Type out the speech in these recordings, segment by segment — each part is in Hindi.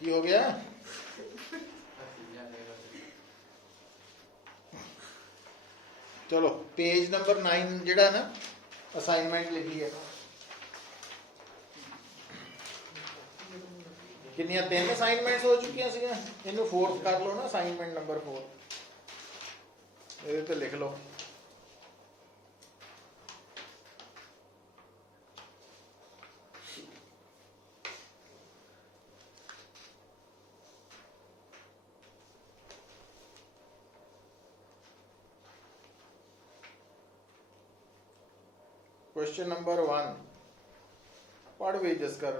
की हो गया? चलो पेज नंबर 9 जिहड़ा ना असाइनमेंट लिखी है कितनियां 3 असाइनमेंट्स हो चुकी सी इनू 4th कर लो ना असाइनमेंट नंबर 4 ये तो लिख लो क्वेश्चन नंबर 1 पढ़ भी जिस कर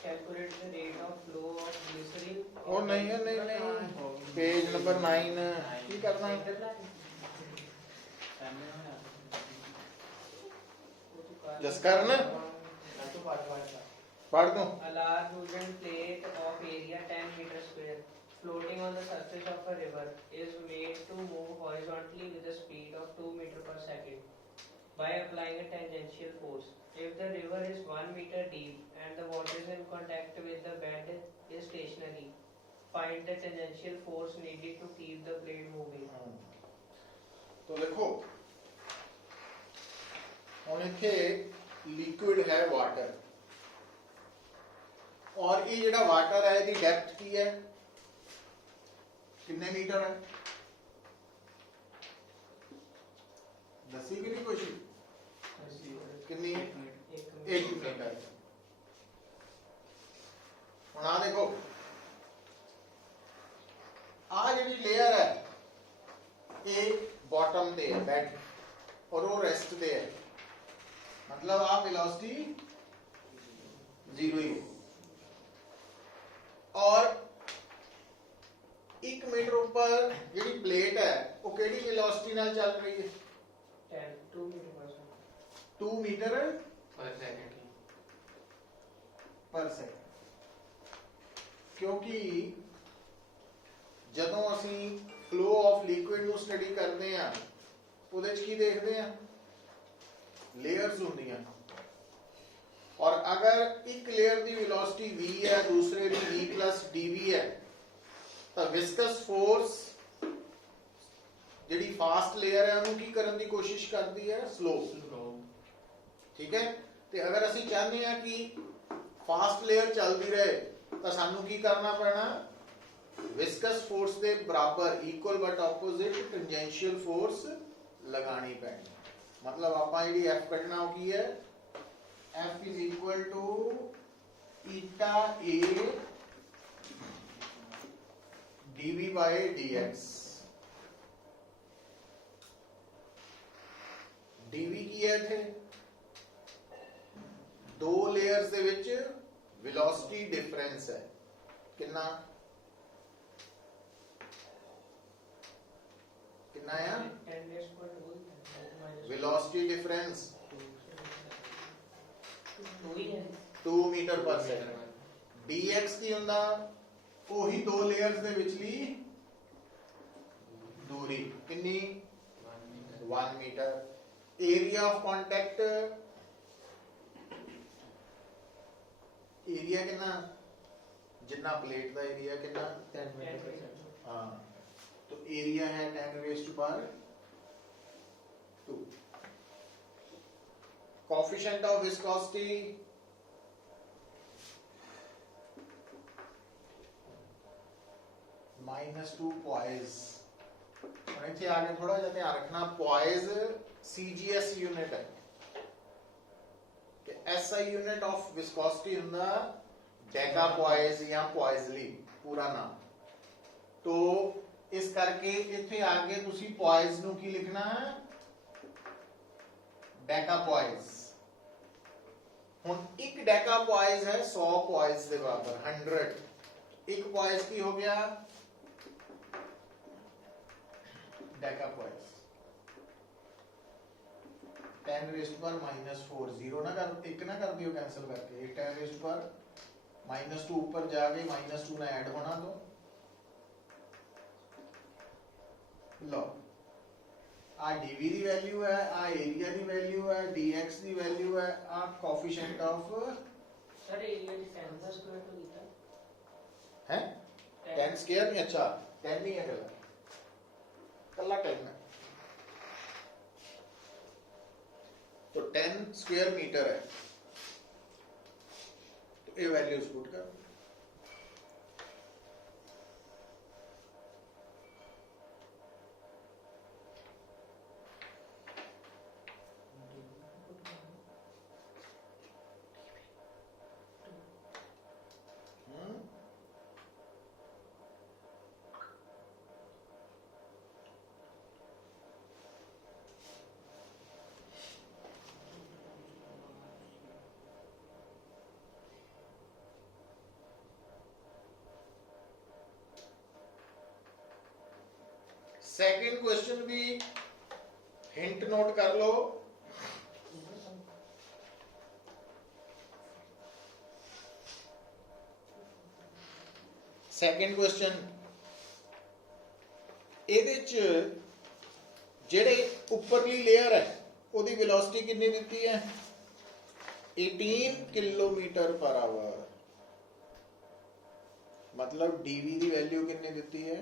Calculate the rate of flow of glycerin. ओ नहीं है नहीं पेज नंबर 9 की करना है जिस करना पढ़ दूं A large wooden plate of area 10 meter square floating on the surface of a river is made to move horizontally with a speed of 2 meter per second by applying a tangential force. If the river is 1 meter deep and the water is in contact with the bed is stationary, find the tangential force needed to keep the blade moving. तो देखो ਹੁਣ ਇੱਥੇ ਲਿਕੁਇਡ ਹੈ ਵਾਟਰ और ये ਜਿਹੜਾ ਵਾਟਰ ਹੈ ਇਹਦੀ ਡੈਪਥ ਕੀ ਹੈ ਕਿੰਨੇ ਮੀਟਰ ਹੈ ਦੱਸੀ ਕਿ ਨਹੀਂ ਕੁਛ ਕਿੰਨੀ 1 ਮੀਟਰ ਹੁਣ ਆ ਦੇਖੋ ਆ ਜਿਹੜੀ ਲੇਅਰ ਹੈ ਇਹ बॉटम ਤੇ ਹੈ ਬੈਡ और वो रेस्ट पे है मतलब आप वेलोसिटी 0 ही है और 1 मीटर ऊपर ਜਿਹੜੀ प्लेट है वो केड़ी वेलोसिटी नाल चल रही है 2 meter per second. 2 metre per second क्योंकि ਜਦੋਂ ਅਸੀਂ फ्लो ऑफ लिक्विड ਨੂੰ स्टडी करते हैं ਉਹਦੇ ਚ ਕੀ ਦੇਖਦੇ ਆ ਲੇਅਰਸ ਹੁੰਦੀਆਂ और अगर एक लेयर की वेलोसिटी v है दूसरे की v प्लस dv है तो विस्कस फोर्स जिहड़ी फास्ट लेयर है उन्होंने की करने की कोशिश करती है स्लो ठीक है तो अगर असी चाहते हैं कि फास्ट लेयर चलती रहे तो सानू की करना पैना विस्कस फोर्स के बराबर equal but opposite tangential force लगानी पैनी मतलब आपां जिहड़ी एफ कढना वो की है F is equal to eta A d v by d x d v की है थे दो लेयर्स दे विच वेलोसिटी डिफरेंस है कितना कितना है velocity difference 2 metre per second dx की हुंदा ओही दो लेयर्स दे विचली दूरी कितनी 1 metre area of contact area कितना जितना प्लेट का एरिया कितना 10 मीटर पर सेकंड हां तो एरिया है 10 raise to power 2 coefficient of viscosity -2 poise और इतने आगे थोड़ा सा ध्यान रखना पॉइज सीजीएस यूनिट है कि एसआई यूनिट ऑफ विस्कोसिटी हुंदा डेका पॉइज या पॉइजली पूरा नाम तो इस करके इतने आगे तुसी पॉइज नू की लिखना है डेका पॉइज हुन एक डेका पॉइज है 100 पॉइज के बराबर 100 एक पॉइज की हो गया deca poise 10 raise to power -4 0 ना कर एक ना कर दियो कैंसिल करके एक 10 रेज़ टू पावर -2 ऊपर जाके -2 ना ऐड होना तो लो आ dv की वैल्यू है आ एरिया की वैल्यू है dx की वैल्यू है आ कोएफिशिएंट ऑफ सर एरिया 10 का स्क्वायर तो दिखता है 10 स्क्वायर नहीं, अच्छा 10 नहीं है कल्ला 10 है, तो 10 स्क्वायर मीटर है, तो ये वैल्यूज पुट कर। सेकंड क्वेश्चन भी हिंट नोट कर लो। सेकंड क्वेश्चन ਇਹਦੇ ਚ ਜਿਹੜੇ ਉੱਪਰਲੀ ਲੇਅਰ ਹੈ ਉਹਦੀ ਵੈਲੋਸਿਟੀ ਕਿੰਨੀ ਦਿੱਤੀ ਹੈ 18 किलोमीटर पर आवर, मतलब dv ਦੀ ਵੈਲਿਊ ਕਿੰਨੀ ਦਿੱਤੀ ਹੈ,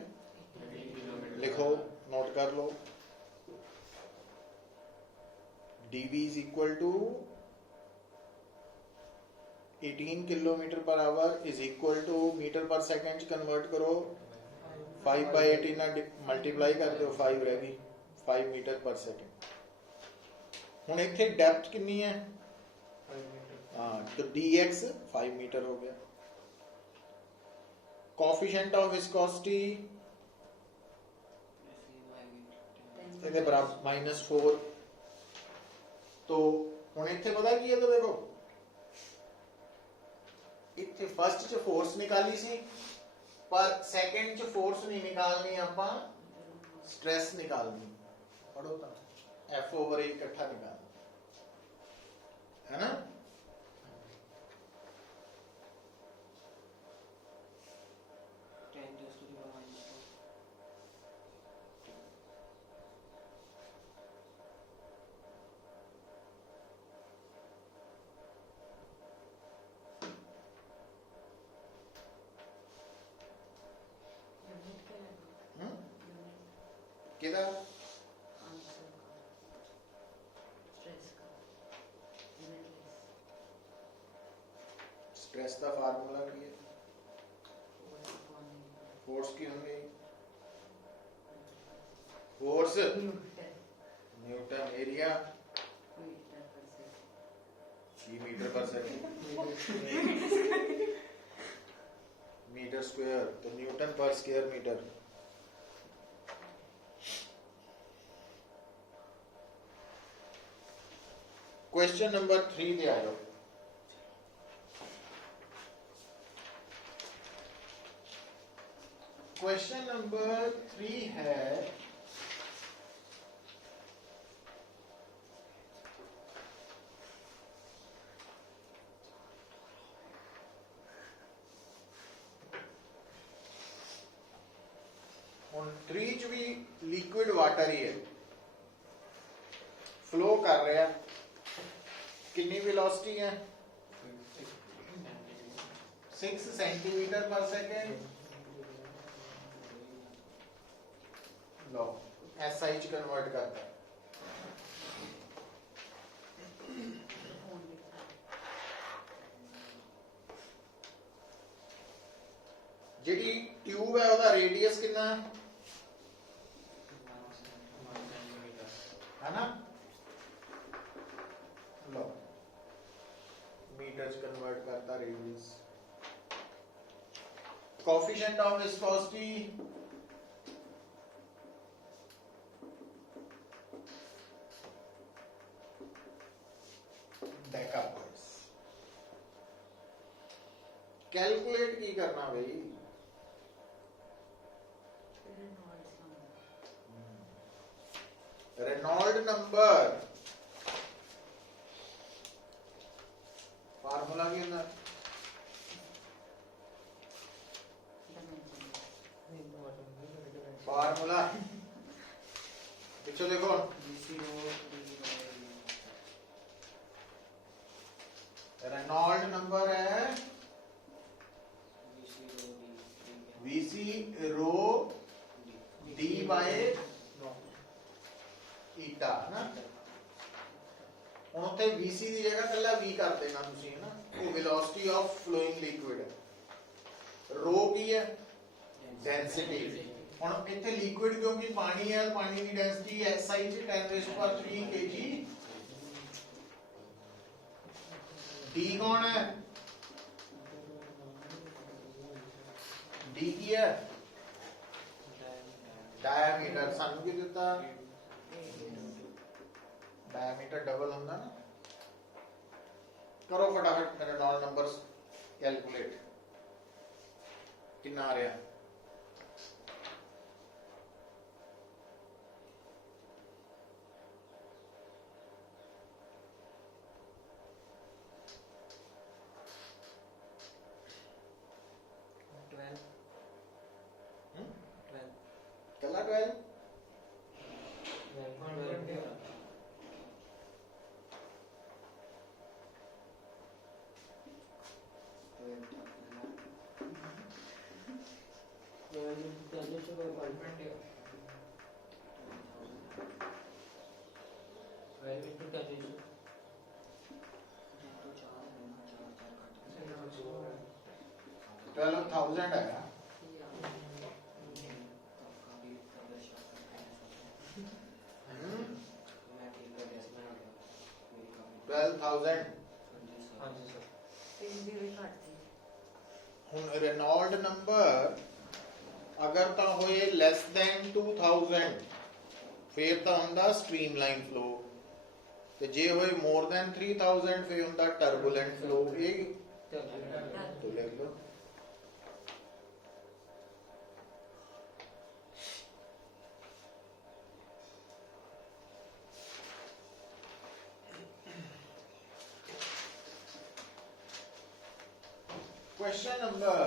लिखो नोट कर लो, dv is equal to 18 kilometre per hour is equal to metre per second convert करो 5 by 18 ना मल्टीप्लाई कर दो 5 रह गई 5 मीटर पर सेकंड। हुण इत्थे डेप्थ कितनी है हाँ तो dx 5 मीटर हो गया। कोएफिशिएंट ऑफ विस्कोसिटी ਇਹਦੇ ਬਰਾबर -4, तो ਹੁਣ ਇੱਥੇ ਪਤਾ ਕੀ ਹੈ, ਤਾਂ ਦੇਖੋ ਇੱਥੇ ਫਸਟ ਚ ਫੋਰਸ ਨਿਕਾਲੀ ਸੀ, ਪਰ ਸੈਕੰਡ ਚ ਫੋਰਸ ਨਹੀਂ ਨਿਕਾਲਣੀ, ਆਪਾਂ स्ट्रेस निकालनी। पढ़ो तो F/A इकट्ठा निकालना है ना। किधर स्ट्रेस का फार्मूला की है, फोर्स की होंगी, force Newton, area metre per second, metre square तो न्यूटन पर स्क्वायर मीटर। क्वेश्चन नंबर 3 दे आ जाओ। क्वेश्चन नंबर 3 है ਹੁਣ 3 ਚ ਵੀ लिक्विड वाटर ही है, फ्लो कर रहा है, कितनी वेलोसिटी है 6 सेंटीमीटर पर सेकेंड, लो SI च कन्वर्ट करता है। जिहड़ी ट्यूब है ओदा रेडियस कितना है ना, लो मीटर कन्वर्ट करता radius. Coefficient of viscosity decapoise. Calculate की करना भाई, रेनॉल्ड नंबर फार्मूला के अंदर फार्मूला पीछे देखो, रेनॉल्ड नंबर है रो डी बाय ईटा ना। ਹੁਣ ਉੱਥੇ VC ਦੀ ਜਗ੍ਹਾ ਕੱਲਾ V ਕਰ ਦੇਣਾ ਤੁਸੀਂ ਹੈ ਨਾ। ਉਹ ਵੈਲੋਸਿਟੀ ਆਫ ਫਲੋਇੰਗ ਲਿਕੁਇਡ ਹੈ। ਰੋ ਕੀ ਹੈ? ਡੈਂਸਿਟੀ। ਹੁਣ ਇੱਥੇ ਲਿਕੁਇਡ ਕਿਉਂਕਿ ਪਾਣੀ ਹੈ, ਪਾਣੀ ਦੀ ਡੈਂਸਿਟੀ SI ਚ 10⁻³ kg। D ਕੌਣ ਹੈ? D ਕੀ ਹੈ? डायमीटर। ਸਾਨੂੰ ਕੀ ਦਿੱਤਾ? डायमीटर डबल ਹੁੰਦਾ ना। करो फटाफट मेरे नॉन नंबर्स कैलकुलेट कितना आ रहा? कला 12 12,000 है। ਹੁਣ रेनॉल्ड नंबर अगर ਤਾਂ ਹੋਏ less than 2000 ਫਿਰ ਤਾਂ ਹੁੰਦਾ ਸਟ੍ਰੀਮਲਾਈਨ ਫਲੋ, ਤੇ ਜੇ ਹੋਏ more than 3000 ਫਿਰ ਹੁੰਦਾ ਟਰਬੂਲੈਂਟ ਫਲੋ। ਇਹ तो लिख लो। Question number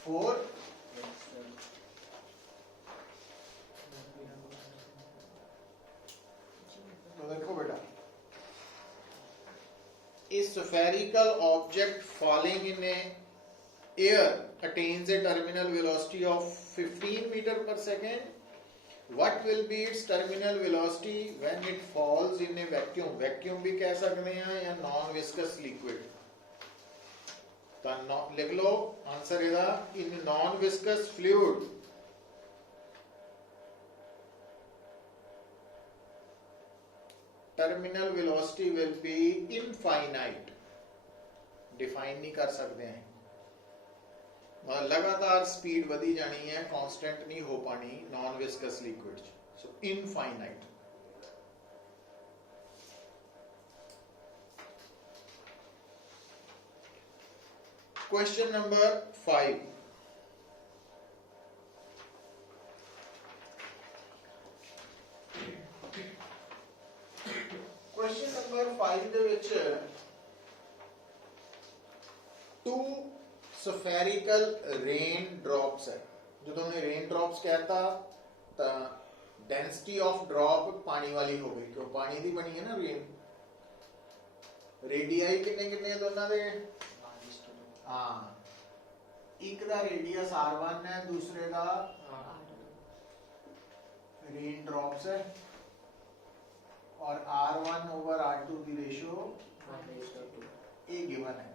4। तो देखो बेटा, a spherical object falling in a air attains a terminal velocity of 15 meter per second. What will be its terminal velocity when it falls in a vacuum? Vacuum भी कह सकते हैं या non viscous liquid। तो लिख लो आंसर इधर, in non viscous fluid terminal velocity will be infinite। Define नहीं कर सकते हैं, लगातार स्पीड बढ़ी जानी है, कांस्टेंट नहीं हो पानी non viscous liquid. So infinite. Question number 5। Question number 5 ਦੇ ਵਿੱਚ टू spherical rain drops है। जो तुमने रेन ड्रॉप्स कहता तो डेंसिटी ऑफ ड्रॉप पानी वाली हो गई, क्यों पानी दी बनी है ना रेन। रेडियाई कितने कितने दोनों दे? हाँ, एक दा रेडियस R1 है, दूसरे दा रेन ड्रॉप्स है, और R1 ओवर R2 की रेशियो ए गिवन है।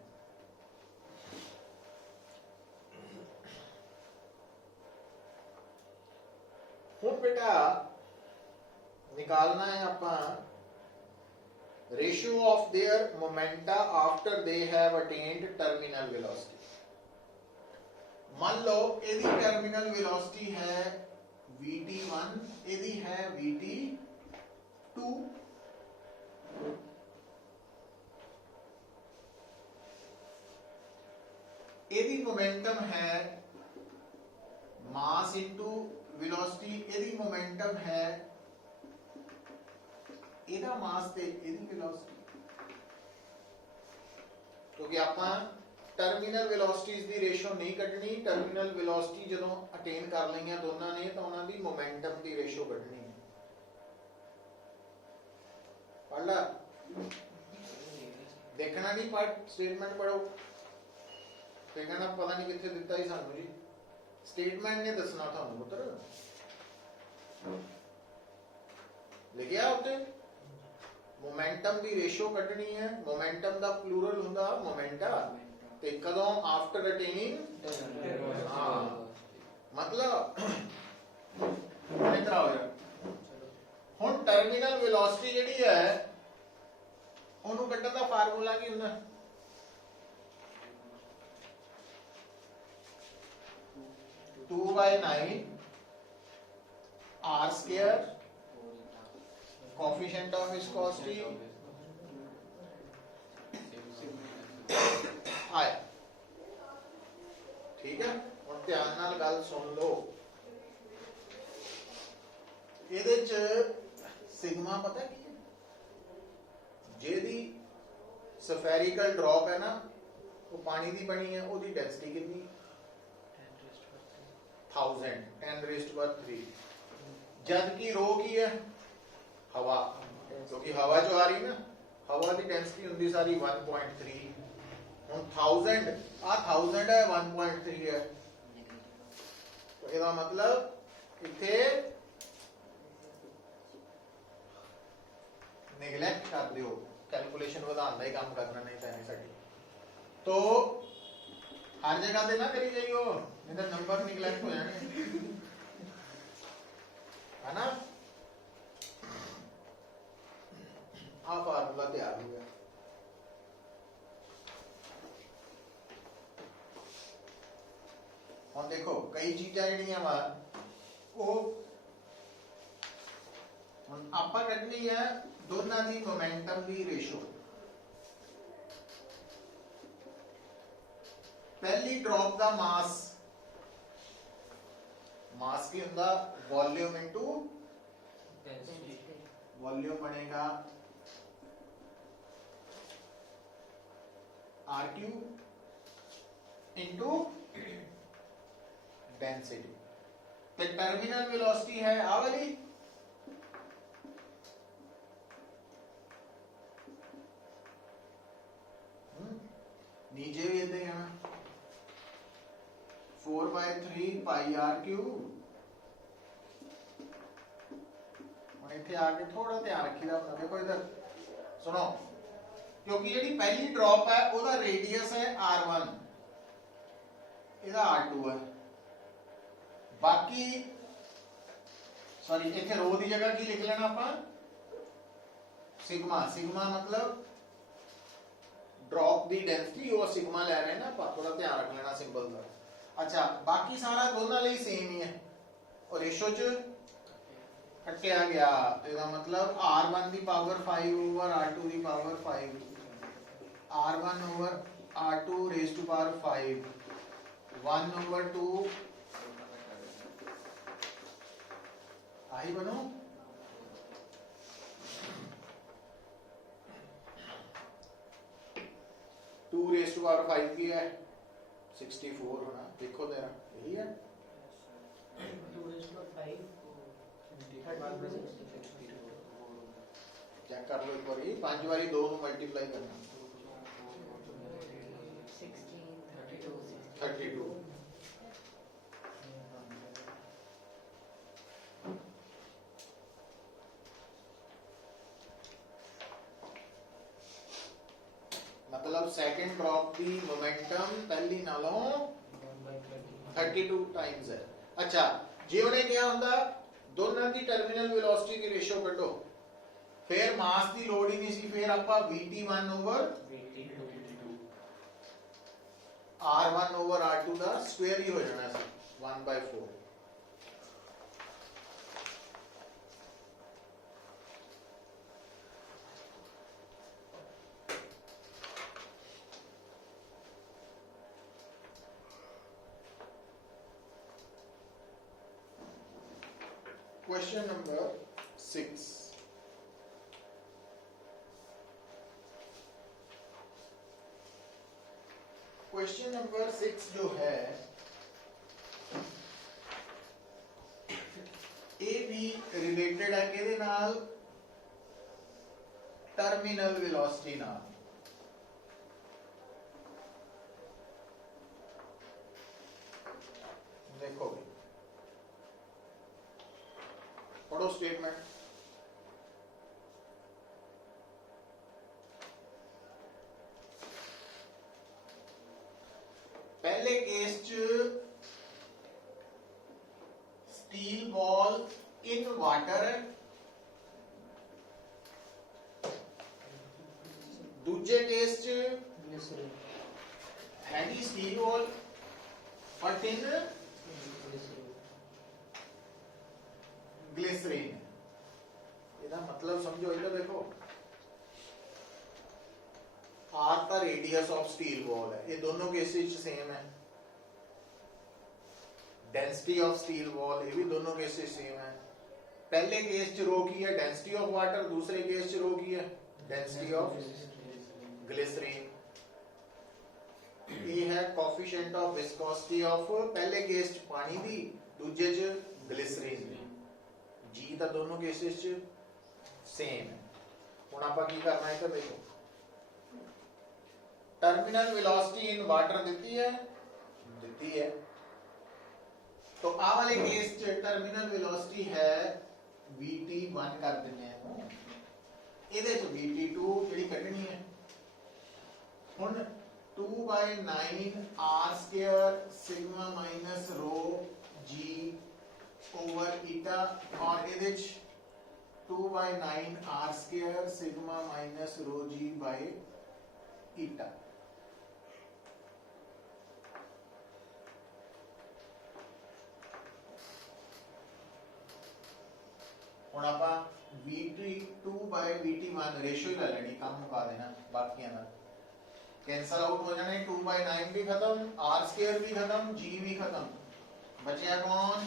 हूँ बेटा निकालना है अपना ratio of their momenta after they have attend terminal velocity. मान लो यदि टर्मिनल वेलोसिटी है Vt1, यदि है Vt2। यदि मोमेंटम है मास इनटू वेलोसिटी, यदि मोमेंटम है ਇਹਦਾ ਮਾਸ ਤੇ ਇਹਦੀ ਵੈਲੋਸਿਟੀ, ਕਿਉਂਕਿ ਆਪਾਂ ਟਰਮੀਨਲ ਵੈਲੋਸਿਟੀਜ਼ ਦੀ ਰੇਸ਼ੋ ਨਹੀਂ ਕੱਢਣੀ। ਟਰਮੀਨਲ ਵੈਲੋਸਿਟੀ ਜਦੋਂ ਅਟੇਨ ਕਰ ਲਈਆਂ ਦੋਨਾਂ ਨੇ ਤਾਂ ਉਹਨਾਂ ਦੀ ਮੋਮੈਂਟਮ ਦੀ ਰੇਸ਼ੋ ਕੱਢਣੀ ਹੈ। ਪੜ੍ਹ ਲਾ, देखना नहीं, पढ़ स्टेटमेंट पढ़ो। ਤੇ ਕਹਿੰਦਾ ਪਤਾ ਨਹੀਂ ਕਿੱਥੇ ਦਿੱਤਾ ਹੀ ਸਾਨੂੰ ਜੀ ਸਟੇਟਮੈਂਟ ਨੇ ਦੱਸਣਾ ਤੁਹਾਨੂੰ ਪੁੱਤਰ ਲਿਖਿਆ ਉੱਤੇ मोमेंटम ਦੀ ਰੇਸ਼ੋ ਕੱਢਣੀ ਹੈ मोमेंटम ਦਾ ਪਲੂਰਲ ਹੁੰਦਾ मोमेंटा ਤੇ ਕਦੋਂ ਆਫਟਰ ਅਟੇਨਿੰਗ ਹਾਂ ਮਤਲਬ ਇਤਰਾ ਹੋ ਗਿਆ ਹੁਣ ਟਰਮੀਨਲ ਵੈਲੋਸਿਟੀ ਜਿਹੜੀ ਹੈ ਉਹਨੂੰ ਕੱਢਣ ਦਾ ਫਾਰਮੂਲਾ ਕੀ ਹੁੰਦਾ 2/9 r square coefficient of viscosity आया ठीक है ਹੁਣ ਧਿਆਨ ਨਾਲ ਗੱਲ ਸੁਣ ਲਓ ਇਹਦੇ ਚ ਸਿਗਮਾ ਪਤਾ ਕੀ ਹੈ ਜਿਹਦੀ ਸਫੈਰਿਕਲ ਡ੍ਰੌਪ ਹੈ ਨਾ ਉਹ ਪਾਣੀ ਦੀ ਬਣੀ ਹੈ ਉਹਦੀ ਡੈਂਸਿਟੀ ਕਿੰਨੀ 1000 10⁻³ जब की रो की है हवा क्योंकि हवा जो आ रही ना हवा की डेंसिटी होंगी सारी 1.3 हम 1000 1000 है 1.3 है तो इसका मतलब इथे नेगलेक्ट कर दियो कैलकुलेशन ਵਧਾਉਣ ਦਾ ਹੀ ਕੰਮ करना नहीं चाहने साडी तो हर जगह पे ना करी जाइयो नहीं तो नंबर नेगलेक्ट हो जाने है ना आ फार्मूला तैयार हो गया हम देखो कई चीजा जड़ियां वा वो हम आपा कटनी है दोनों की मोमेंटम की रेशो पहली ड्रॉप का मास मास की होंदा वॉल्यूम इनटू वॉल्यूम बनेगा r³ इनटू डेंसिटी तो टर्मिनल वेलोसिटी है आ वाली नीचे भी इतने हैं 4/3 पाई r³ और इतने आके थोड़ा ध्यान रखिएगा अपना देखो इधर सुनो क्योंकि ये पहली ड्रॉप है उसका रेडियस है r1 इसका r2 है बाकी सॉरी इतने रो की जगह की लिख लेना आप सिग्मा सिग्मा मतलब ड्रॉप दी डेंसिटी वो सिग्मा ले रहे हैं ना आप थोड़ा ध्यान रख लेना सिंबल का अच्छा बाकी सारा दोनों लिए सेम ही है और रेशो च कटिया गया इसका मतलब r1 की पावर 5 ओवर r2 की power 5 r1 over r2 raise to power 5 1 over 2 I बनो 2 रेज़ टू पावर 5 की है 64 होना देखो तेरा यही है 2 raised to 5 चेक कर लो एक बार 5 बारी 2 ਨੂੰ ਮਲਟੀਪਲਾਈ ਕਰਨਾ 32 मतलब सेकंड ड्रॉप की मोमेंटम पहली नालों 32 टाइम्स है अच्छा जे उन्हें क्या होता दोनों की टर्मिनल वेलोसिटी की रेशो कटो फिर मास की लोड ही नहीं सी फिर आपा VT1 over R1 over R2 का स्क्वायर ही हो जाना सी 1/4 Question number 6. Question number 6 जो है ये भी रिलेटेड है किहदे नाल टर्मिनल वेलोसिटी नाल देखो पढ़ो स्टेटमेंट। पहले केस च स्टील बॉल इन वाटर है, दूजे केस च हैगी steel ball but in glycerine. ਇਹਦਾ मतलब समझो, इधर देखो आर का रेडियस ऑफ स्टील बॉल है, ये दोनों केसेस सेम है। डेंसिटी ऑफ स्टील बॉल ये भी दोनों केसेस सेम है। पहले केस च रो की है डेंसिटी ऑफ वाटर, दूसरे केस च रो की है डेंसिटी ऑफ ग्लिसरीन। ये है कोफिशिएंट ऑफ विस्कोसिटी ऑफ पहले केस च पानी दी, दूजे च ग्लिसरीन। जी तो दोनों केसेस च सेम है। हुण आपां की करना है, इधर देखो टर्मिनल वेलोसिटी इन वाटर दी है, तो आ वाले केस च टर्मिनल वेलोसिटी है vt1 कर देने हैं, ਇਹਦੇ ਚ vt2 ਜਿਹੜੀ ਕੱਢਣੀ ਹੈ। ਹੁਣ 2/9 r² sigma minus rho g over eta, और ਇਹਦੇ ਚ 2/9 r² sigma minus rho g by eta. ਹੁਣ ਆਪਾਂ vt2 by vt1 रेशियो ले लेनी, काम मुका देना, बाकियां ना कैंसल आउट हो जाने। 2/9 भी खत्म, r² भी खत्म, g भी खत्म, बचया कौन?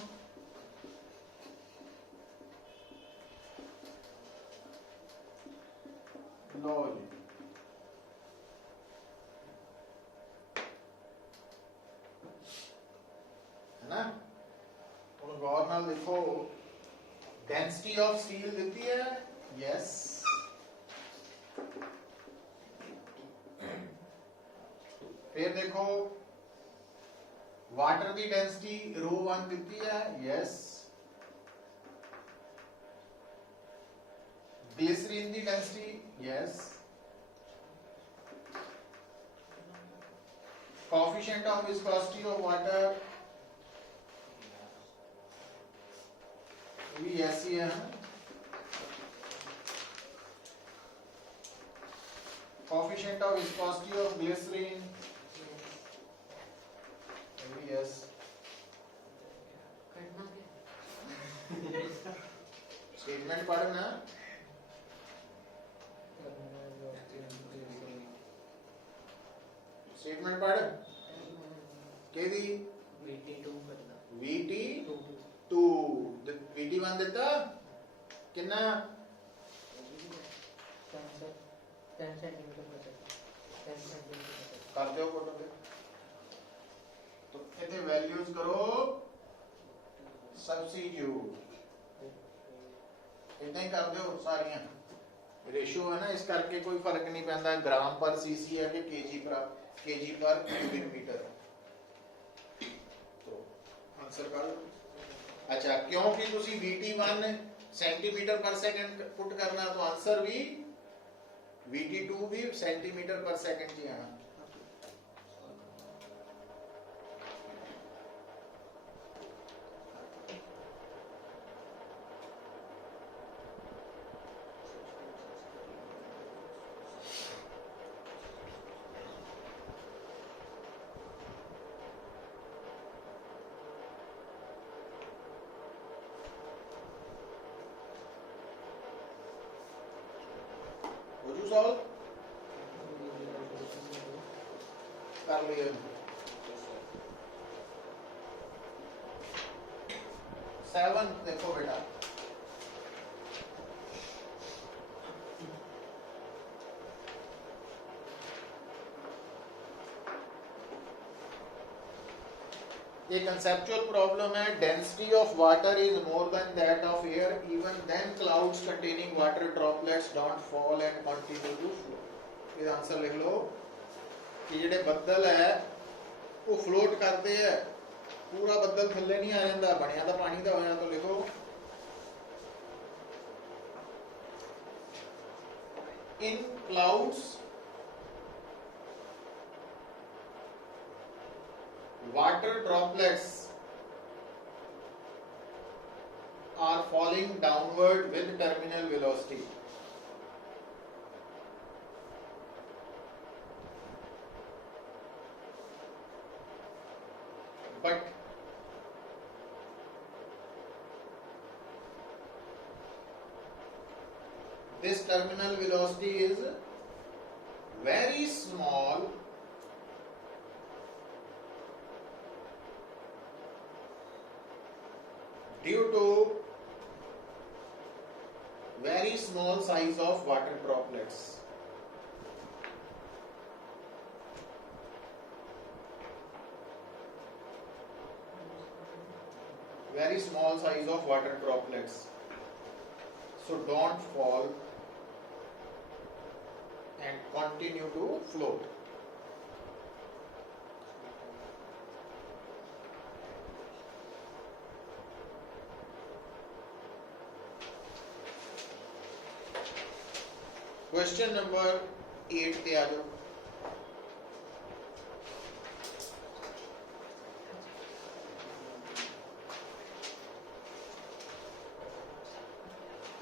लो जी है ना। और गौर नाल देखो डेंसिटी ऑफ स्टील देती है, यस। फिर देखो वाटर की डेंसिटी ρ1 देती है, यस। ग्लिसरीन की density, yes. Coefficient of viscosity of water भी ऐसी है। Coefficient of viscosity of glycerine भी यस। स्टेटमेंट पढ़ना, स्टेटमेंट पढ़ के दी vt2 vt1 देता कितना 10 सेंटीमीटर कर दो फोटो पे। तो इतने वैल्यूज करो सब्स्टिट्यूट, इतना ही कर दो सारियां। रेशियो है ना, इस करके कोई फर्क नहीं पैंदा ग्राम पर सीसी है कि केजी पर क्यूबिक मीटर। तो आंसर कर लो। अच्छा, क्योंकि तुसी vt1 सेंटीमीटर पर सेकंड पुट करना, तो आंसर भी vt2 भी सेंटीमीटर पर सेकंड ही आना। सॉल्व कर लिया। 7 देखो बेटा, ये कंसेप्चुअल प्रॉब्लम है। Density of water is more than that of air, even then clouds containing water droplets don't fall and continue to flow. ये आंसर लिख लो कि जेडे बदल है वो फ्लोट करते हैं पूरा बदल थल्ले नहीं आ जाता, बनया तो पानी का होया। तो लिखो इन clouds water droplets are falling downward with terminal velocity. But this terminal velocity is very small due to very small size of water droplets. Very small size of water droplets. So don't fall and continue to float. Question number 8 पे आ जाओ।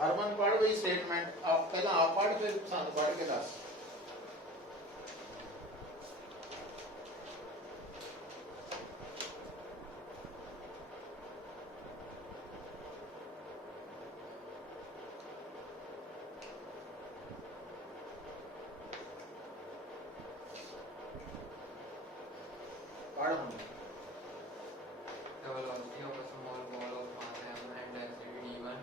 हरमन पढ़ वही स्टेटमेंट, आप पहला आप पढ़ फिर सानू पढ़ के दस। पढ़ हम The velocity of a small ball of mass m and density d1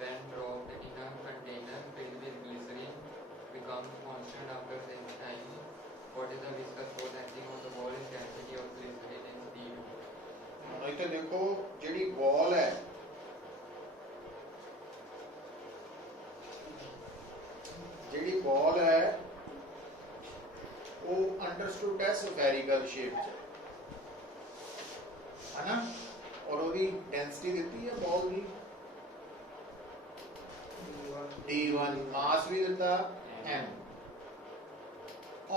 when dropped in a container filled with glycerin becomes constant after some time. What is the viscous force acting on the ball in density of glycerin in d2? ਹੁਣ ਇੱਥੇ ਦੇਖੋ ਜਿਹੜੀ ਬਾਲ ਹੈ, ਜਿਹੜੀ ਬਾਲ ਹੈ ਉਹ ਅੰਡਰਸਟੂਡ ਹੈ ਸਫੈਰੀਕਲ ਸ਼ੇਪ ਚ है ना, और ਉਹਦੀ ਡੈਂਸਿਟੀ ਦਿੱਤੀ ਹੈ ਬਾਲ ਦੀ d1, मास भी ਦਿੱਤਾ m,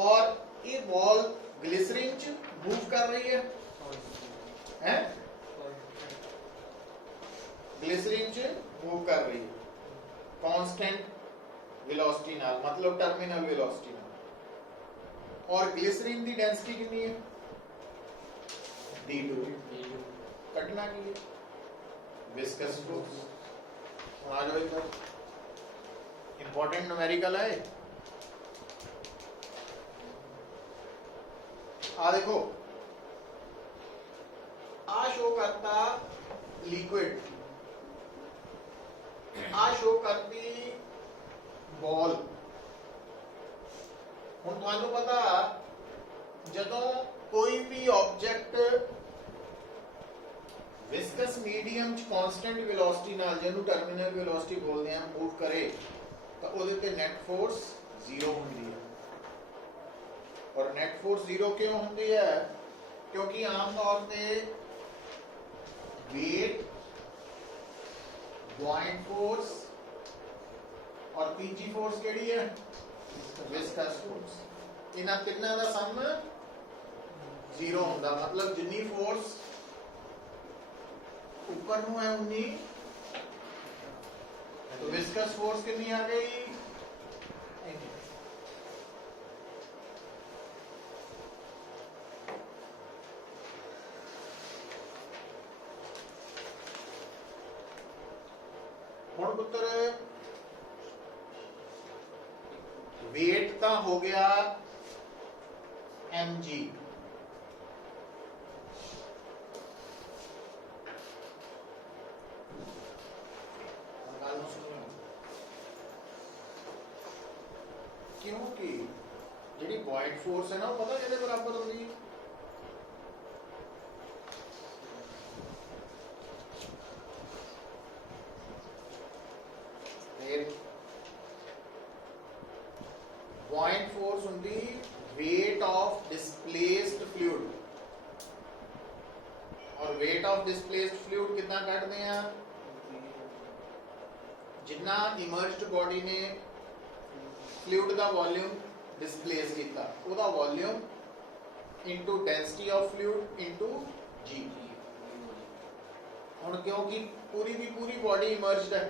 और ये बॉल ग्लिसरीन च मूव कर रही है ग्लिसरीन च मूव कर रही है कांस्टेंट वेलोसिटी नाल, मतलब टर्मिनल वेलोसिटी नाल। और ग्लिसरीन दी डेंसिटी कितनी है d2, कटना की है विस्कस फोर्स। आ जाओ इधर, इंपॉर्टेंट न्यूमेरिकल है। आ देखो, आ शो करता लिक्विड, आ शो करती बॉल। हुण तुहानू पता जदों कोई भी ऑब्जेक्ट विस्कस मीडियम च कांस्टेंट वेलोसिटी नाल, जिन्हों टर्मिनल वेलोसिटी बोलते हैं, मूव करे तो ਉਹਦੇ ਤੇ नेट फोर्स 0 ਹੁੰਦੀ है। और नेट फोर्स 0 क्यों ਹੁੰਦੀ है? क्योंकि आम तौर पे वेट, बॉइंट फोर्स और पीजी फोर्स केड़ी है? Viscous force. इन्हां तिन्नां दा सम 0 ਹੁੰਦਾ, मतलब जिन्नी फोर्स ऊपर ਨੂੰ है उन्नी, तो विस्कस फोर्स कितनी आ गई? हुण पुत्र वेट तो हो गया mg, क्योंकि जी बॉइंट फोर्स है ना, वो पता कि बराबर होगी बॉइंट फोर्स होंगी वेट ऑफ डिस्प्लेस्ड फ्लूइड, और weight of displaced fluid कितना ਕੱਢਦੇ ਆ जिन्ना immersed body ने fluid ਦਾ volume displace ਕੀਤਾ ਉਹਦਾ volume into density of fluid into g ਹੁਣ क्योंकि पूरी की पूरी body immersed है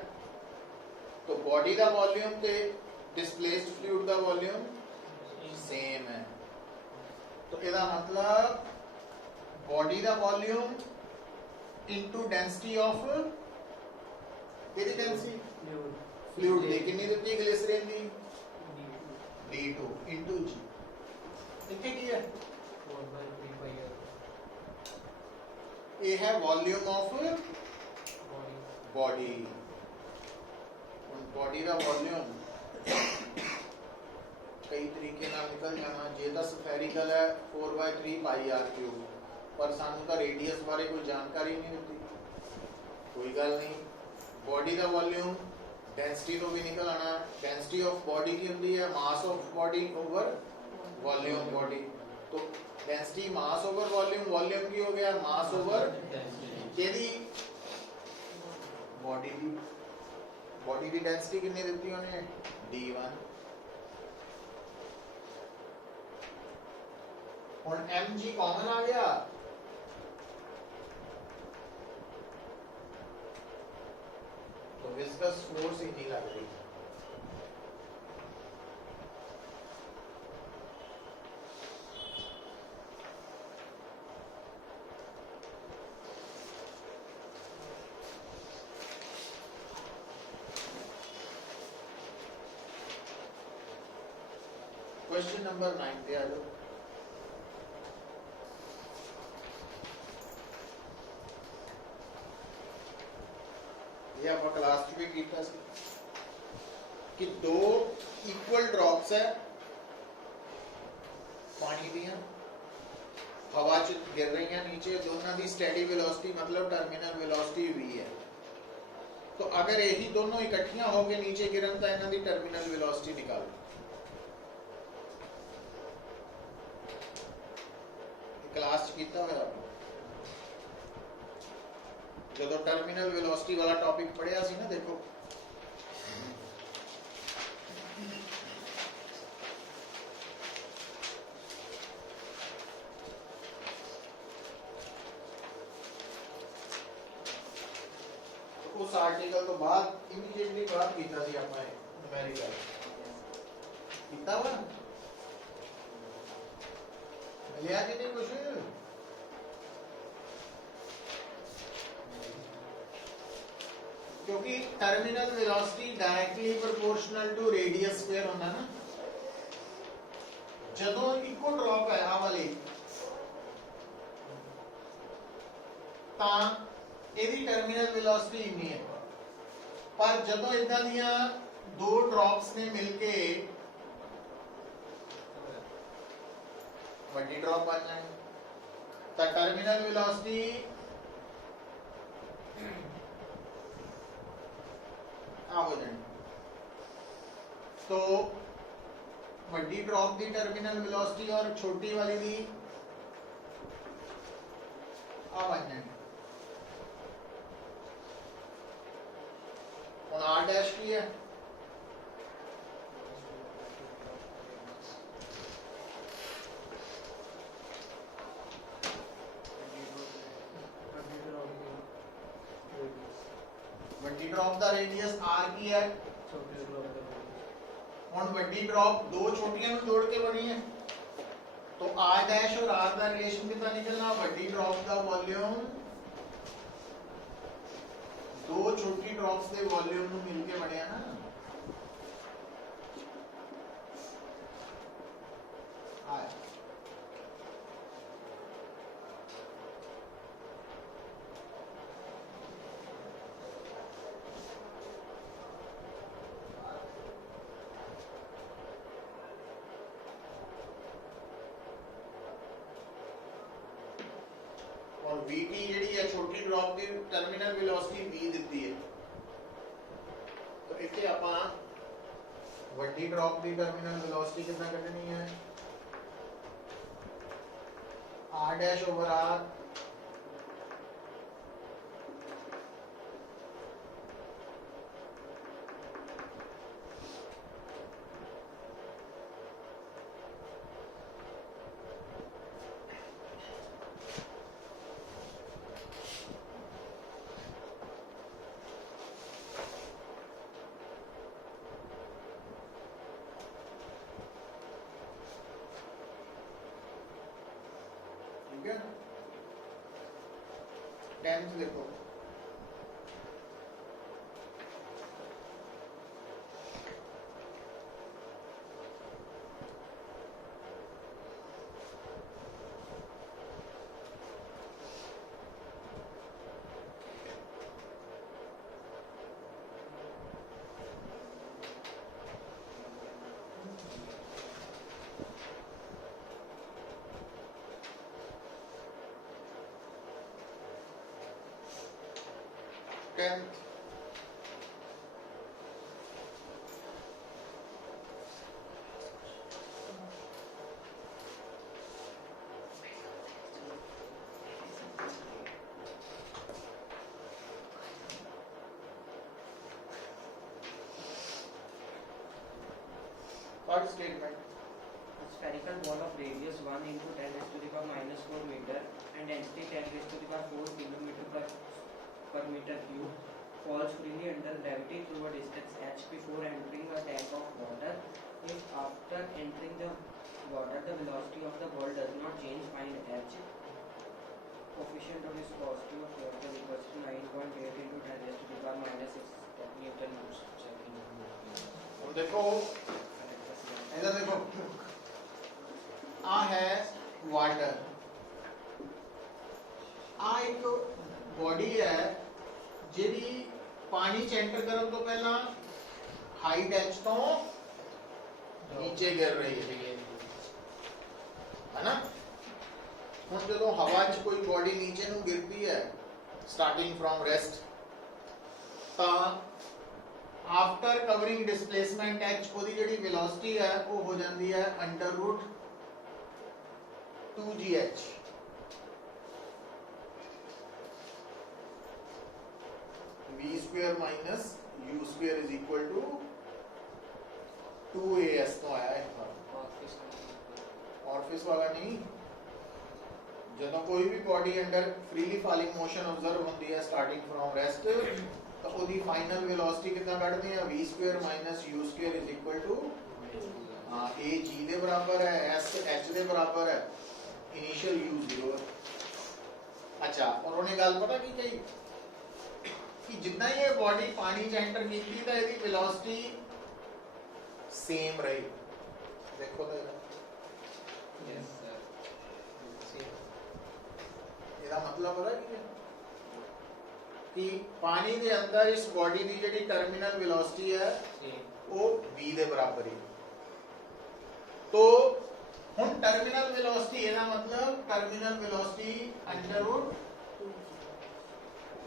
तो body ਦਾ volume ਤੇ displaced fluid ਦਾ volume same है तो ਇਹਦਾ मतलब body the volume into density of ਕਿਹਦੀ density fluid ਦੀ ਕਿੰਨੀ ਦਿੱਤੀ ਗਲਿਸਰੀਨ ਦੀ d2 into g ਇੱਥੇ ਕੀ ਹੈ 4/3 ਇਹ ਹੈ ਵੋਲਿਊਮ ਆਫ ਬੋਡੀ ਹੁਣ ਬੋਡੀ ਦਾ ਵੋਲਿਊਮ ਕਈ ਤਰੀਕੇ ਨਾਲ ਨਿਕਲ ਜਾਣਾ ਜੇ ਤਾਂ ਸਫੈਰਿਕਲ ਹੈ 4/3 ਪਾਈ ਆਰ ਕਿਊਬ ਪਰ ਸਾਨੂੰ ਤਾਂ ਰੇਡੀਅਸ ਬਾਰੇ ਕੋਈ ਜਾਣਕਾਰੀ ਨਹੀਂ ਦਿੱਤੀ ਕੋਈ ਗੱਲ ਨਹੀਂ बॉडी का वॉल्यूम डेंसिटी तो भी निकल आना डेंसिटी ऑफ बॉडी की होती है mass of body over volume body तो density mass over volume volume की हो गया मास ओवर यदि बॉडी की डेंसिटी कितनी देती है उन्हें d1 और mg कॉमन आ गया तो विस्कस फोर्स ही नहीं लग रही क्वेश्चन नंबर 9 पे आ जाओ ये आप क्लास में कीता सी कि दो इक्वल ड्रॉप्स है पानी दियां हवा च गिर रही हैं नीचे दोनों की स्टेडी वेलोसिटी मतलब टर्मिनल वेलोसिटी v है तो अगर यही दोनों इकट्ठियां होके नीचे गिरन तो इन्हां दी टर्मिनल वेलोसिटी निकालो क्लास च कीता होया जो टर्मिनल वेलोसिटी वाला टॉपिक पढ़िया सी ना देखो तो उस आर्टिकल तो बाद इमीडिएटली बात कीता सी अपना न्यूमेरिकल कीता वा लिया कि नहीं कुछ क्योंकि terminal velocity directly proportional to radius square होना ना जदों इको ड्रॉप है आ वाली ता एदी टर्मिनल वेलोसिटी इतनी है पर जदों इदां दियां दो ड्रॉप्स ने मिलके बड़ी ड्रॉप बन जाए ता टर्मिनल वेलोसिटी हो जाए तो बड़ी ड्रॉप की टर्मिनल वेलोसिटी और छोटी वाली दी आ बन जाए और आर डैश की है बड़ी ड्रॉप का रेडियस r की है और बड़ी ड्रॉप दो छोटियां में जोड़ के बनी है तो r डैश और r का रिलेशन कितना निकलना बड़ी ड्रॉप का वॉल्यूम दो छोटी ड्रॉप्स के वॉल्यूम में मिलके बनया ना और v की ਜਿਹੜੀ ਹੈ ਛੋਟੀ ਡ੍ਰੌਪ ਦੀ ਟਰਮੀਨਲ ਵੈਲੋਸਿਟੀ v ਦਿੱਤੀ ਹੈ तो ਇੱਥੇ ਆਪਾਂ ਵੱਡੀ ਡ੍ਰੌਪ ਦੀ ਟਰਮੀਨਲ ਵੈਲੋਸਿਟੀ ਕਿੰਨਾ ਕੱਢਣੀ ਹੈ r डैश ओवर r ठीक है। 10th देखो, tenth third statement, A spherical ball of radius 1 into 10 raised to the power minus 4 meter and density 10 raised to the power 4 kilometer per meter cube falls freely under gravity through a distance h before entering a tank of water. If after entering the water the velocity of the ball does not change, find h. Coefficient of viscosity of water equals to 9.8 into 10 raised to the power minus 6 Newton meters. अब देखो इधर देखो, आ है वाटर, आ एक बॉडी है ਜਿਹੜੀ ਪਾਣੀ ਚ ਐਂਟਰ ਕਰਨ ਤੋਂ ਪਹਿਲਾਂ ਹਾਈਟ h ਤੋਂ ਨੀਚੇ ਗਿਰ ਰਹੀ ਹੈ ਨਾ। ਹੁਣ ਜਦੋਂ ਹਵਾ 'ਚ ਕੋਈ ਬੋਡੀ ਨੀਚੇ ਨੂੰ ਗਿਰਦੀ ਹੈ ਸਟਾਰਟਿੰਗ ਫਰੋਮ ਰੈਸਟ, ਤਾਂ ਆਫਟਰ ਕਵਰਿੰਗ ਡਿਸਪਲੇਸਮੈਂਟ h ਉਹਦੀ ਜਿਹੜੀ ਵੈਲੋਸਿਟੀ ਹੈ ਉਹ ਹੋ ਜਾਂਦੀ ਹੈ √2gh। v square minus u square is equal to 2as तो आया है ऑर्फिस वाला नहीं। ਜਦੋਂ ਕੋਈ ਵੀ body under freely falling motion observe ਹੁੰਦੀ ਹੈ ਸਟਾਰਟਿੰਗ ਫਰੋਮ ਰੈਸਟ, ਤਾਂ ਉਹਦੀ ਫਾਈਨਲ ਵੈਲੋਸਿਟੀ ਕਿੰਨਾ ਕੱਢਦੇ ਆ, v square minus u square is equal to a g ਦੇ ਬਰਾਬਰ ਹੈ, s h ਦੇ ਬਰਾਬਰ ਹੈ, ਇਨੀਸ਼ੀਅਲ u 0 ਹੈ। अच्छा, और उन्होंने ਗੱਲ पता की कही कि जितना ही ये बॉडी पानी च एंटर कीती ਤਾਂ ਇਹਦੀ ਵੈਲੋਸਿਟੀ सेम रही। देखो तो Yes, sir. ਇਹਦਾ ਮਤਲਬ ਪਤਾ ਕੀ ਹੈ ਕਿ ਪਾਣੀ ਦੇ ਅੰਦਰ ਇਸ ਬੋਡੀ ਦੀ ਜਿਹੜੀ ਟਰਮੀਨਲ ਵੈਲੋਸਿਟੀ ਹੈ ਉਹ v ਦੇ ਬਰਾਬਰ ਹੈ। तो ਹੁਣ ਟਰਮੀਨਲ ਵੈਲੋਸਿਟੀ ਇਹਦਾ ਮਤਲਬ ਟਰਮੀਨਲ ਵੈਲੋਸਿਟੀ ਅੰਡਰ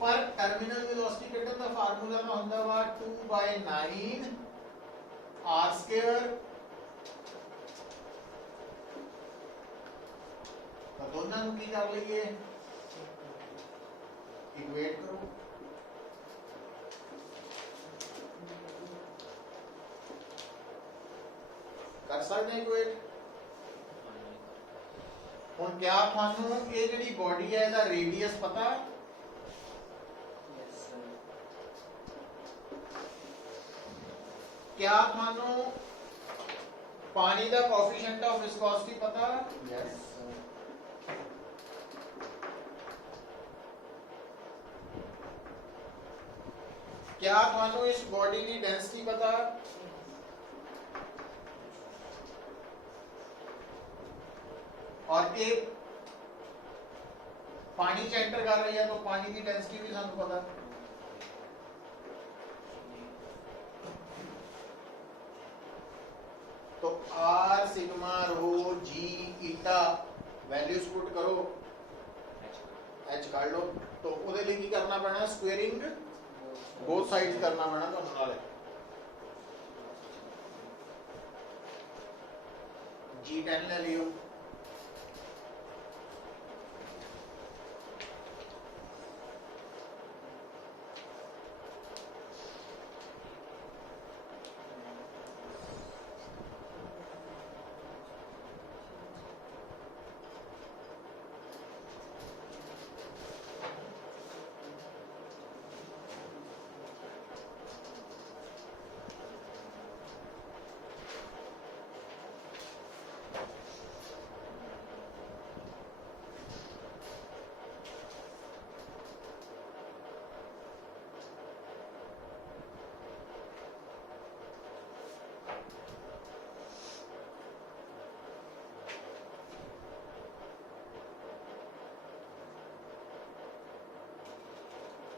पर टर्मिनल वेलोसिटी ਕੱਢਣ ਦਾ ਫਾਰਮੂਲਾ ਤਾਂ ਹੁੰਦਾ ਵਾ 2/9 r ਸਕੁਅਰ। ਤਾਂ ਦੋਨਾਂ ਨੂੰ ਕੀ ਕਰ ਲਈਏ, ਇਕੁਏਟ ਕਰੋ। ਕਰ ਸਕਦੇ ਇਕੁਏਟ। ਹੁਣ ਕਿਆ ਤੁਹਾਨੂੰ ਇਹ ਜਿਹੜੀ ਬੋਡੀ ਹੈ ਇਹਦਾ ਰੇਡੀਅਸ ਪਤਾ? क्या थानू पानी का कोएफिशिएंट ऑफ विस्कोसिटी पता? यस। क्या थानू इस बॉडी की डेंसिटी पता? और ये पानी च एंटर कर रही है तो पानी की डेंसिटी भी सानू पता। तो R sigma rho g eta values put करो, एच काट लो। तो ਉਹਦੇ ਲਈ ਕੀ ਕਰਨਾ ਪੈਣਾ, ਸਕੁਅਰਿੰਗ बोथ साइड्स करना पैना ਤੁਹਾਨੂੰ ਨਾਲੇ। G10 ले लियो,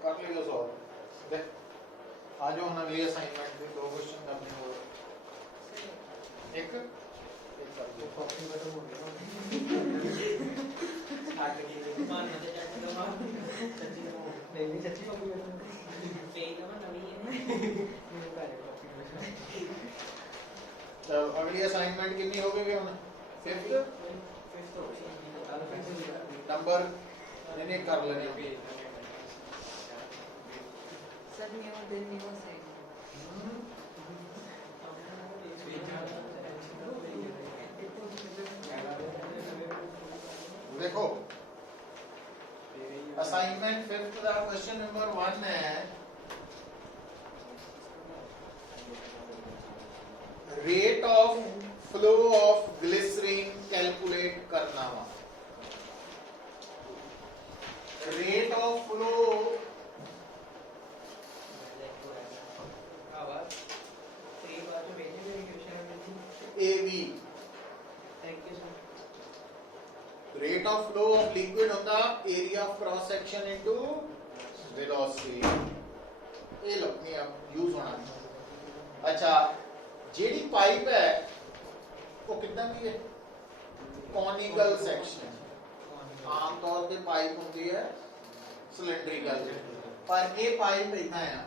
कर लियो सॉल्व देख आ जाओ हम अगली असाइनमेंट के दो क्वेश्चन करने और एक एक कर दो कॉपी खत्म हो गया मान मजे जाके तो मान सच्ची तो नहीं सच्ची कॉपी खत्म पेई तो नवी है ये पहले कॉपी चलो अगली असाइनमेंट कितनी हो गई हम फिफ्थ नंबर मैंने कर लेने सर न्यू दिन न्यू से देखो असाइनमेंट फिफ्थ का क्वेश्चन नंबर 1 है rate of flow of glycerine calculate करना वा रेट ऑफ फ्लो आवाज फ्री बात में भेजे मेरी ट्यूशन में थी एबी thank you sir rate of flow of liquid होता area of cross section into velocity ये लो नहीं अब यूज होना अच्छा जेडी पाइप है वो कितना की है कॉनिकल सेक्शन आमतौर पे पाइप होती है सिलेंड्रिकल पर ये पाइप इतना है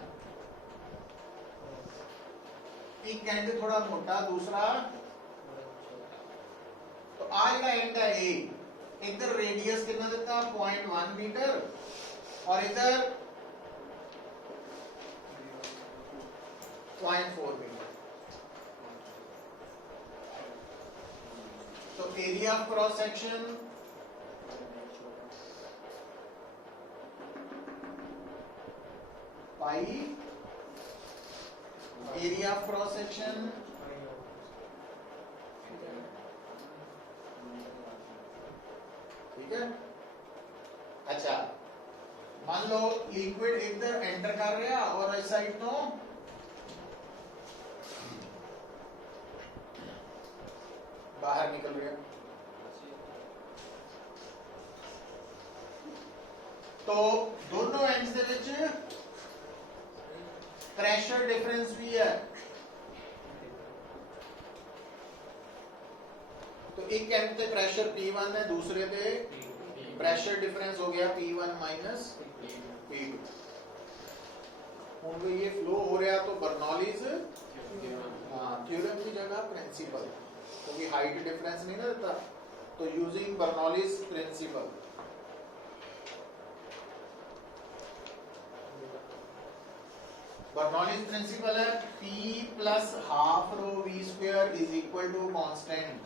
एक एंड थोड़ा मोटा दूसरा तो आ ਜਿਹੜਾ एंड है ए इधर रेडियस कितना देता 0.1 मीटर और इधर 0.4 मीटर तो area of cross section pi area of cross section ठीक है अच्छा मान लो लिक्विड इधर एंटर कर रहा और इस साइड तो बाहर निकल गया तो दोनों एंड्स ਦੇ ਵਿੱਚ प्रेशर डिफरेंस भी है तो एक एंड पे प्रेशर P1 है दूसरे पे प्रेशर डिफरेंस हो गया P1 माइनस P2 ਹੁਣ ये फ्लो हो रहा तो बर्नौलीज थ्योरम की जगह प्रिंसिपल क्योंकि हाइट डिफरेंस नहीं ना देता तो using Bernoulli's principle Bernoulli's principle है P plus half rho V square is equal to constant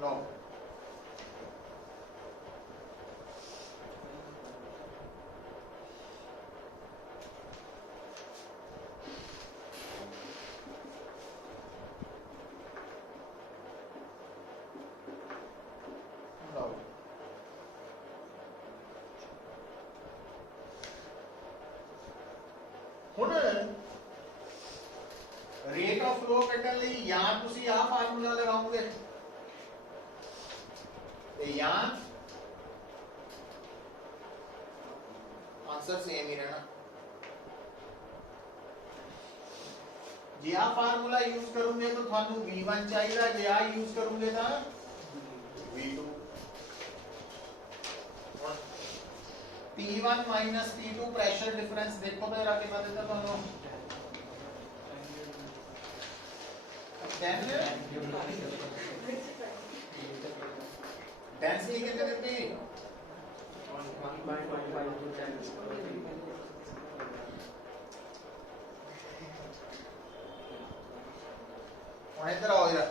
no ਹੁਣ ਰੇਟ ਆਫ ਫਲੋ ਕੱਢਣ ਲਈ ਜਾਂ ਤੁਸੀਂ ਆਹ ਫਾਰਮੂਲਾ ਲਗਾਓਗੇ ਤੇ ਜਾਂ ਆਨਸਰ ਸੇਮ ਹੀ ਰਹਿਣਾ ਜੇ ਆਹ ਫਾਰਮੂਲਾ ਯੂਜ਼ ਕਰੋਗੇ ਤਾਂ ਤੁਹਾਨੂੰ V1 ਚਾਹੀਦਾ ਜੇ ਆਹ ਯੂਜ਼ ਕਰੋਗੇ ਤਾਂ V2 P1 minus P2 pressure difference देखो मेरा कितना देता ਤੁਹਾਨੂੰ डेंसिटी कितने देती 1.5 ਹੁਣ ਇੱਧਰ ਆਓ ਜਰਾ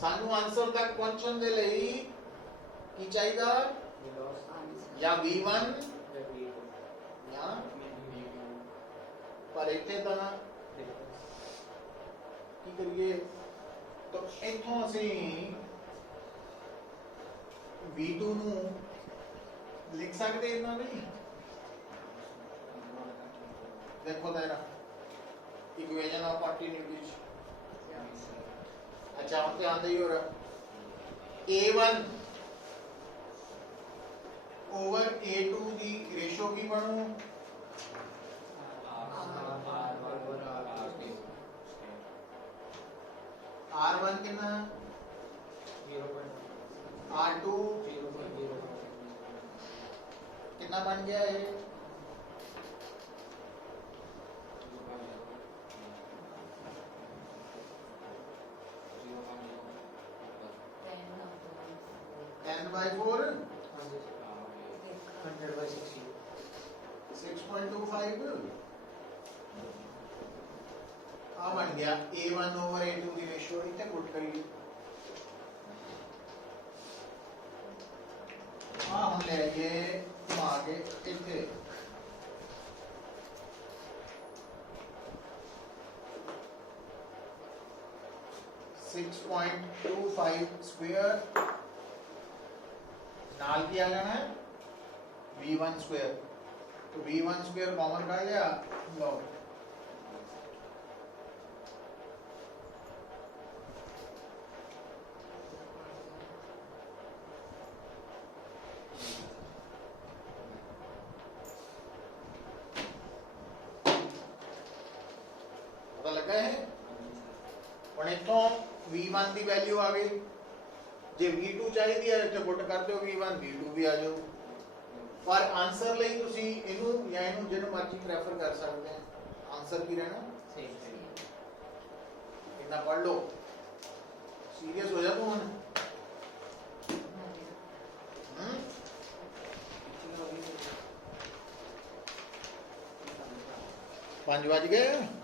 ਸਾਨੂੰ ਆਨਸਰ ਤੱਕ ਪਹੁੰਚਣ ਦੇ ਲਈ ਕੀ ਚਾਹੀਦਾ ਜਾਂ V1 ਜਾਂ ਪਰ ਇੱਥੇ ਤਾਂ ਕੀ ਕਰੀਏ ਤਾਂ ਇੱਥੋਂ ਅਸੀਂ V2 ਨੂੰ ਲਿਖ ਸਕਦੇ ਇਹਨਾਂ ਨਹੀਂ ਦੇਖੋ ਤਾਂ ਇਕੁਏਸ਼ਨ ਆਫ ਕੰਟੀਨਿਊਟੀ अच्छा हम ध्यान देइए और A1 ओवर A2 की रेशो की बनू R1 कितना R2 कितना बन गया है टेन बाई फोर 6.25 आ बन गया A1 ओवर A2 की रेशियो इतने पुट करिए हाँ हम ले आइए आगे इतने 6.25 स्क्वायर नाल किया जाना है V1 स्क्वायर तो V1 स्क्वायर कॉमन कर लिया लो पता लगा है ਹੁਣ ਇਥੋਂ V1 ਦੀ ਵੈਲਿਊ ਆ ਗਈ ਜੇ V2 ਚਾਹੀਦੀ ਹੈ ਇੱਥੇ ਪੁੱਟ ਕਰ ਦਿਓ V1 V2 ਵੀ ਆ ਜਾਓ ਪਰ ਆਨਸਰ ਲਈ ਤੁਸੀਂ ਇਹਨੂੰ ਜਾਂ ਇਹਨੂੰ ਜਿਹਨੂੰ ਮਰਜ਼ੀ ਪ੍ਰੈਫਰ ਕਰ ਸਕਦੇ ਆ ਆਨਸਰ ਕੀ ਰਹਿਣਾ इतना पढ़ लो सीरियस हो जा तू मन 5 बज गए